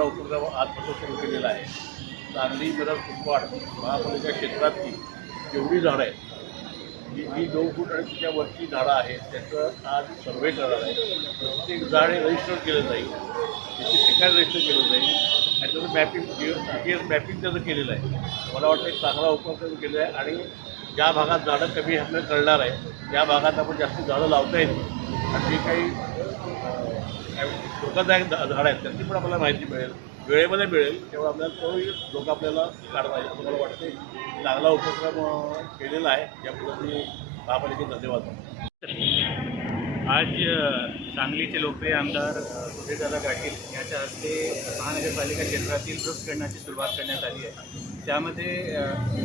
पंधरा उपक्रम आजपासून सुरू केलेला आहे. सांगली मिरज कुपवाड महापालिका क्षेत्रातली जेवढी झाडं आहेत जी जी दोन फूट आणि तिच्या वरची झाडं आहेत त्याचं आज सर्वे करणार आहे. प्रत्येक झाड हे रजिस्टर केलं जाईल. त्याची ठिकाण रजिस्टर केलं जाईल. आणि त्याचं मॅपिंग डिटेल मॅपिंग त्याचं केलेलं आहे. मला वाटतं एक चांगला उपक्रम केला आहे आणि ज्या भागात झाडं कमी आपल्याला कळणार आहे त्या भागात आपण जास्त झाडं लावता येतील. आणि जे काही धोकादायक झाडं आहेत त्यांची पण आपल्याला माहिती मिळेल. वेळेमध्ये मिळेल तेव्हा आपल्याला तोही लोक आपल्याला काढता येईल असं मला वाटते चांगला उपक्रम केलेला आहे. याबद्दल मी महापालिकेत धन्यवाद आज सांगलीचे लोकप्रिय आमदार सुधीरदादा पाटील यांच्या हस्ते महानगरपालिका क्षेत्रातील वृक्षकरणाची सुरुवात करण्यात आली आहे. त्यामध्ये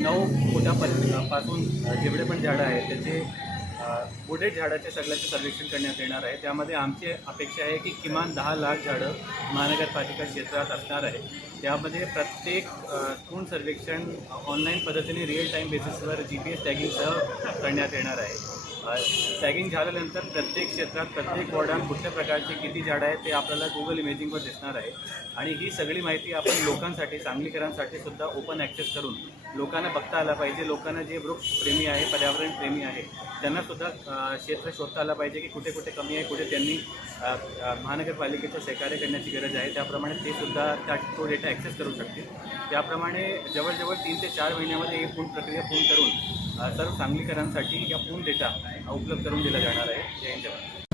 नऊ नऊ फुटापासून जेवढे पण झाडं आहेत त्याचे बुडेट झाडाचे सगळ्याचे सर्वेक्षण करण्यात येणार आहे. त्यामध्ये आमची अपेक्षा आहे की किमान दहा लाख झाडं महानगरपालिका क्षेत्रात असणार आहे. त्यामध्ये प्रत्येक अ, तूण सर्वेक्षण ऑनलाईन पद्धतीने रिअल टाईम बेसिसवर जी पी एस टॅगिंगसह करण्यात येणार आहे. टॅगिंग झाल्यानंतर प्रत्येक क्षेत्रात प्रत्येक वॉर्डात कुठल्या प्रकारचे किती झाडं आहेत ते आपल्याला गुगल इमेजिंगवर दिसणार आहे. आणि ही सगळी माहिती आपण लोकांसाठी सांगलीकरांसाठी सुद्धा ओपन ॲक्सेस करून लोकांना बघता आला पाहिजे. लोकांना जे वृक्षप्रेमी आहे पर्यावरण प्रेमी आहे त्यांना सुद्धा क्षेत्र शोधता आलं पाहिजे की कुठे कुठे कमी आहे कुठे त्यांनी महानगरपालिकेचं सहकार्य करण्याची गरज आहे. त्याप्रमाणे ते सुद्धा त्या तो डेटा ॲक्सेस करू शकतील. त्याप्रमाणे जवळजवळ तीन ते चार महिन्यामध्ये ही पूर्ण प्रक्रिया पूर्ण करून सर्व सांगलीकरांसाठी या फोन डेटा उपलब्ध करून दिला जाणार आहे. जय हिंद.